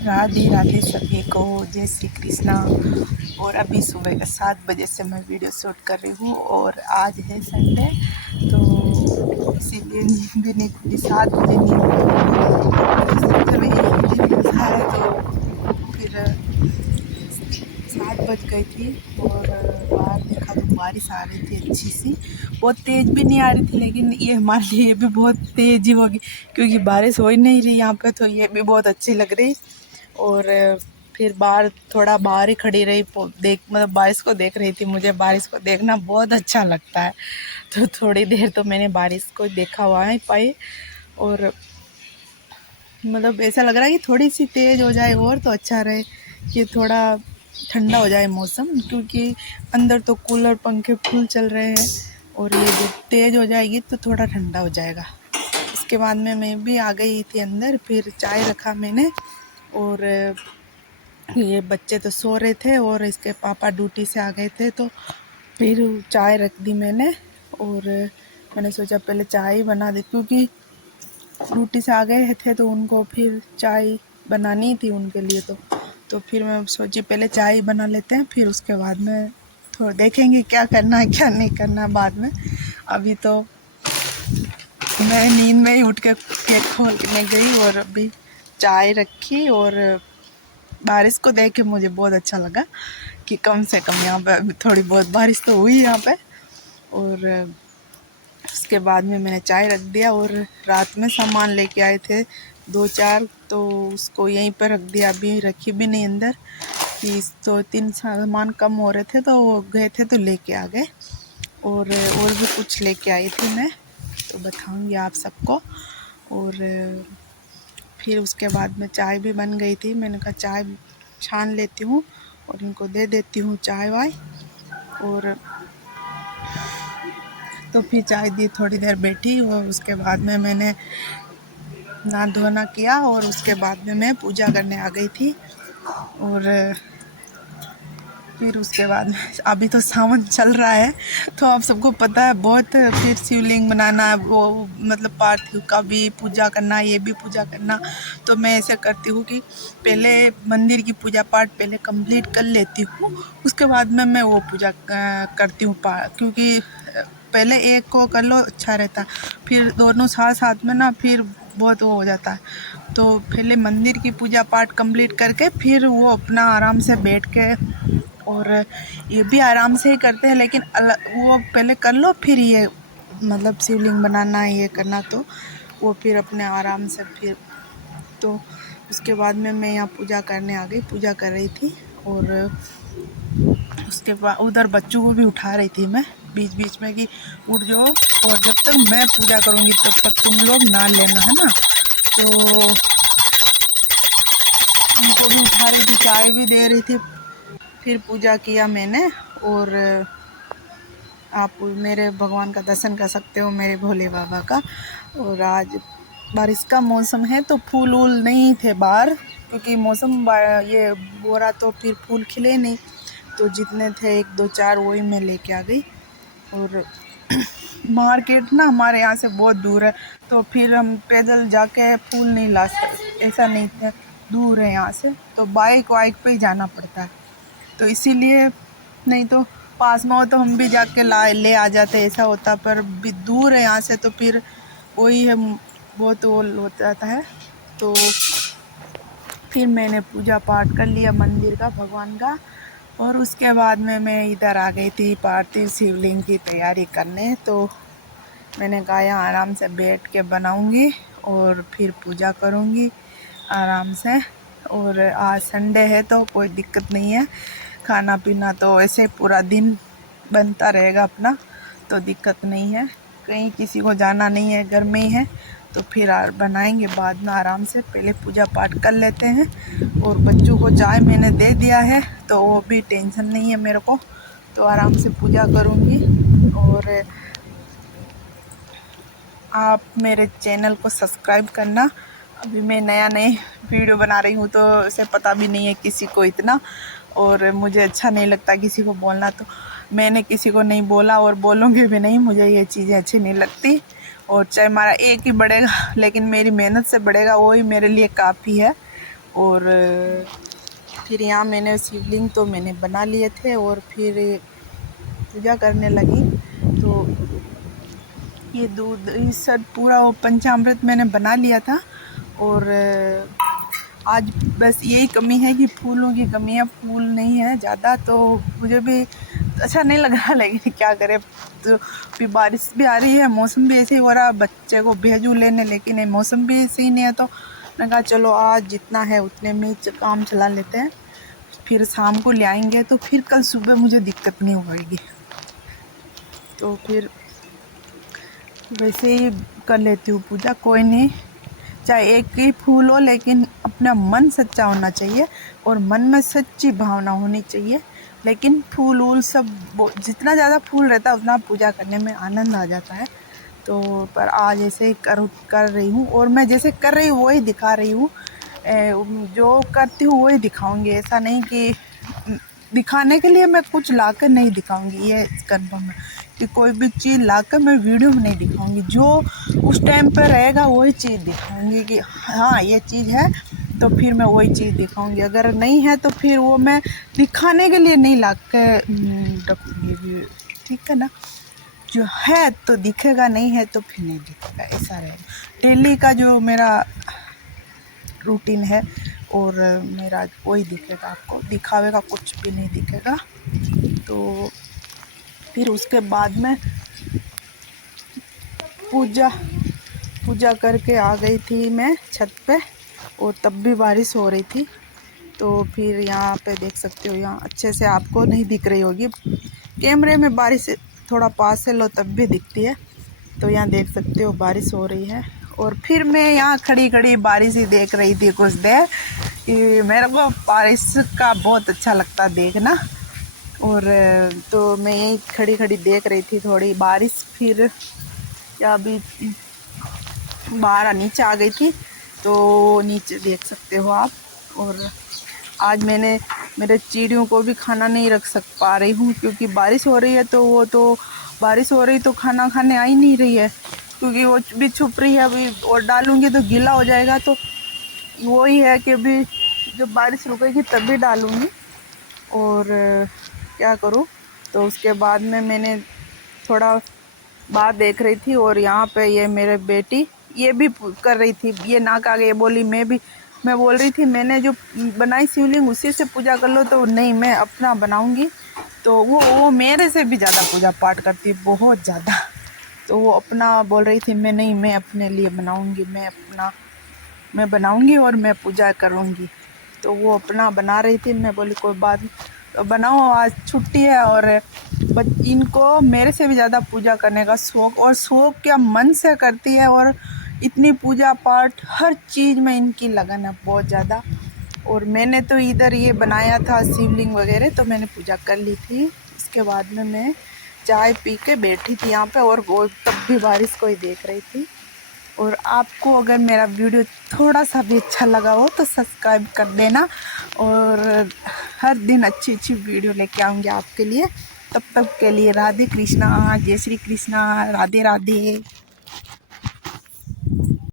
राधे राधे सभी को, जय श्री कृष्णा। और अभी सुबह का 7 बजे से मैं वीडियो शूट कर रही हूँ और आज है संडे, तो इसीलिए नींद भी नहीं खुली। 7 बजे नींद है तो फिर 7 बज गई थी और बाहर देखा तो बारिश आ रही थी अच्छी सी। बहुत तेज़ भी नहीं आ रही थी, लेकिन ये हमारे लिए भी बहुत तेज़ ही होगी क्योंकि बारिश हो ही नहीं रही यहाँ पे, तो ये भी बहुत अच्छी लग रही। और फिर थोड़ा बाहर ही खड़ी रही, मतलब बारिश को देख रही थी। मुझे बारिश को देखना बहुत अच्छा लगता है, तो थोड़ी देर तो मैंने बारिश को देखा हुआ है पाई। और मतलब ऐसा लग रहा है कि थोड़ी सी तेज़ हो जाए और तो अच्छा रहे, कि थोड़ा ठंडा हो जाए मौसम, क्योंकि अंदर तो कूलर पंखे फुल चल रहे हैं और ये जब तेज़ हो जाएगी तो थोड़ा ठंडा हो जाएगा। इसके बाद में मैं भी आ गई थी अंदर, फिर चाय रखा मैंने। और ये बच्चे तो सो रहे थे और इसके पापा ड्यूटी से आ गए थे, तो फिर चाय रख दी मैंने। और मैंने सोचा पहले चाय ही बना दी, क्योंकि ड्यूटी से आ गए थे तो उनको फिर चाय बनानी थी उनके लिए। तो फिर मैं सोची पहले चाय बना लेते हैं, फिर उसके बाद में थोड़ा देखेंगे क्या करना है क्या नहीं करना है बाद में। अभी तो मैं नींद में ही उठ के केक खोलने गई और अभी चाय रखी। और बारिश को देख के मुझे बहुत अच्छा लगा कि कम से कम यहाँ पे थोड़ी बहुत बारिश तो हुई यहाँ पे। और उसके बाद में मैंने चाय रख दिया और रात में सामान लेके आए थे 2-4, तो उसको यहीं पर रख दिया। अभी रखी भी नहीं अंदर, कि 2-3 सामान कम हो रहे थे तो वो गए थे तो लेके आ गए। और भी कुछ लेके आई थी मैं, तो बताऊंगी आप सबको। और फिर उसके बाद में चाय भी बन गई थी। मैंने कहा चाय छान लेती हूँ और इनको दे देती हूँ चाय वाय। और तो फिर चाय दी, थोड़ी देर बैठी और उसके बाद में मैंने नहा धोना किया और उसके बाद में मैं पूजा करने आ गई थी। और फिर उसके बाद में अभी तो सावन चल रहा है, तो आप सबको पता है बहुत, फिर शिवलिंग बनाना, वो मतलब पार्थिव का भी पूजा करना, ये भी पूजा करना। तो मैं ऐसे करती हूँ कि पहले मंदिर की पूजा पाठ पहले कंप्लीट कर लेती हूँ, उसके बाद में मैं वो पूजा करती हूँ, क्योंकि पहले एक को कर लो अच्छा रहता, फिर दोनों साथ साथ में ना फिर बहुत वो हो जाता है। तो पहले मंदिर की पूजा पाठ कंप्लीट करके फिर वो अपना आराम से बैठ के, और ये भी आराम से ही करते हैं, लेकिन वो पहले कर लो फिर ये मतलब शिवलिंग बनाना ये करना, तो वो फिर अपने आराम से फिर। तो उसके बाद में मैं यहाँ पूजा करने आ गई, पूजा कर रही थी। और उसके बाद उधर बच्चों को भी उठा रही थी मैं बीच बीच में कि उठ जाओ, और जब तक मैं पूजा करूँगी तब तक तुम लोग ना लेना, है ना। तो उनको भी उठा रही थी, चाय भी दे रही थी। फिर पूजा किया मैंने। और आप मेरे भगवान का दर्शन कर सकते हो, मेरे भोले बाबा का। और आज बारिश का मौसम है तो फूल वूल नहीं थे बाहर, क्योंकि मौसम ये बोरा तो फिर फूल खिले नहीं, तो जितने थे 1-2-4 वही मैं लेके आ गई। और मार्केट ना हमारे यहाँ से बहुत दूर है, तो फिर हम पैदल जाके फूल नहीं ला सकते, ऐसा नहीं था, दूर है यहाँ से, तो बाइक वाइक पे ही जाना पड़ता है। तो इसीलिए, नहीं तो पास में हो तो हम भी जाके ले आ जाते, ऐसा होता, पर भी दूर है यहाँ से, तो फिर वही है, बहुत वो हो जाता है। तो फिर मैंने पूजा पाठ कर लिया मंदिर का, भगवान का। और उसके बाद में मैं इधर आ गई थी पार्थिव शिवलिंग की तैयारी करने। तो मैंने कहा यहाँ आराम से बैठ के बनाऊंगी और फिर पूजा करूंगी आराम से। और आज संडे है तो कोई दिक्कत नहीं है, खाना पीना तो ऐसे पूरा दिन बनता रहेगा अपना, तो दिक्कत नहीं है। कहीं किसी को जाना नहीं है, घर में ही है, तो फिर बनाएंगे बाद में आराम से। पहले पूजा पाठ कर लेते हैं। और बच्चों को चाय मैंने दे दिया है, तो वो भी टेंशन नहीं है मेरे को, तो आराम से पूजा करूँगी। और आप मेरे चैनल को सब्सक्राइब करना। अभी मैं नया वीडियो बना रही हूँ, तो उसे पता भी नहीं है किसी को इतना, और मुझे अच्छा नहीं लगता किसी को बोलना, तो मैंने किसी को नहीं बोला और बोलूँगी भी नहीं। मुझे ये चीज़ें अच्छी नहीं लगती, और चाहे हमारा एक ही बढ़ेगा, लेकिन मेरी मेहनत से बढ़ेगा, वो ही मेरे लिए काफ़ी है। और फिर यहाँ मैंने शिवलिंग तो मैंने बना लिए थे और फिर पूजा करने लगी। तो ये दूध ये सब पूरा वो पंचामृत मैंने बना लिया था। और आज बस यही कमी है कि फूलों की कमी है, फूल नहीं है ज़्यादा, तो मुझे भी अच्छा नहीं लग रहा, लेकिन क्या करें। तो फिर बारिश भी आ रही है, मौसम भी ऐसे ही हो रहा, बच्चे को भेजूँ लेने, लेकिन मौसम भी सही नहीं है। तो मैंने कहा चलो आज जितना है उतने में काम चला लेते हैं, फिर शाम को ले आएंगे तो फिर कल सुबह मुझे दिक्कत नहीं होगी। तो फिर वैसे ही कर लेती हूँ पूजा, कोई नहीं, चाहे एक ही फूल हो, लेकिन अपना मन सच्चा होना चाहिए और मन में सच्ची भावना होनी चाहिए। लेकिन फूल वूल सब जितना ज़्यादा फूल रहता है उतना पूजा करने में आनंद आ जाता है। तो पर आज ऐसे ही कर रही हूँ, और मैं जैसे कर रही हूँ वही दिखा रही हूँ, जो करती हूँ वही दिखाऊंगी। ऐसा नहीं कि दिखाने के लिए मैं कुछ लाकर नहीं दिखाऊंगी, ये कन्फर्म है कि कोई भी चीज़ लाकर मैं वीडियो में नहीं दिखाऊंगी। जो उस टाइम पर रहेगा वही चीज़ दिखाऊंगी कि हाँ ये चीज़ है, तो फिर मैं वही चीज़ दिखाऊंगी। अगर नहीं है तो फिर वो मैं दिखाने के लिए नहीं ला कर रखूँगी, ठीक है ना। जो है तो दिखेगा, नहीं है तो फिर नहीं दिखेगा, ऐसा रहेगा। डेली का जो मेरा रूटीन है और मेरा वही दिखेगा, आपको दिखावे का कुछ भी नहीं दिखेगा। तो फिर उसके बाद में पूजा करके आ गई थी मैं छत पे, और तब भी बारिश हो रही थी। तो फिर यहाँ पे देख सकते हो, यहाँ अच्छे से आपको नहीं दिख रही होगी कैमरे में, बारिश थोड़ा पास से लो तब भी दिखती है। तो यहाँ देख सकते हो बारिश हो रही है, और फिर मैं यहाँ खड़ी खड़ी बारिश ही देख रही थी कुछ देर, कि मेरे को बारिश का बहुत अच्छा लगता है देखना। और तो मैं यहीं खड़ी खड़ी देख रही थी थोड़ी बारिश। फिर या अभी बाहर नीचे आ गई थी, तो नीचे देख सकते हो आप। और आज मैंने मेरे चिड़ियों को भी खाना नहीं रख पा रही हूँ, क्योंकि बारिश हो रही है। तो वो तो बारिश हो रही तो खाना खाने आ ही नहीं रही है, क्योंकि वो भी छुप रही है। अभी और डालूँगी तो गीला हो जाएगा, तो वही है कि अभी जब बारिश रुकेगी तभी डालूँगी। और क्या करूँ। तो उसके बाद में मैंने थोड़ा बात देख रही थी, और यहाँ पे ये मेरे बेटी ये भी कर रही थी, ये नाक आगे ये बोली, मैं बोल रही थी मैंने जो बनाई शिवलिंग उसी से पूजा कर लो, तो नहीं मैं अपना बनाऊंगी। तो वो मेरे से भी ज़्यादा पूजा पाठ करती है, बहुत ज़्यादा। तो वो अपना बोल रही थी मैं अपने लिए बनाऊंगी, मैं बनाऊंगी और मैं पूजा करूंगी। तो वो अपना बना रही थी, मैं बोली कोई बात नहीं, तो बनाओ, आज छुट्टी है। और इनको मेरे से भी ज़्यादा पूजा करने का शौक़, और शौक़ क्या मन से करती है, और इतनी पूजा पाठ हर चीज़ में इनकी लगन है बहुत ज़्यादा। और मैंने तो इधर ये बनाया था शिवलिंग वगैरह, तो मैंने पूजा कर ली थी। उसके बाद में मैं चाय पी के बैठी थी यहाँ पे, और वो तब भी बारिश को ही देख रही थी। और आपको अगर मेरा वीडियो थोड़ा सा भी अच्छा लगा हो तो सब्सक्राइब कर देना, और हर दिन अच्छी अच्छी वीडियो लेके आऊँगी आपके लिए। तब तक के लिए राधे कृष्णा, जय श्री कृष्णा, राधे राधे।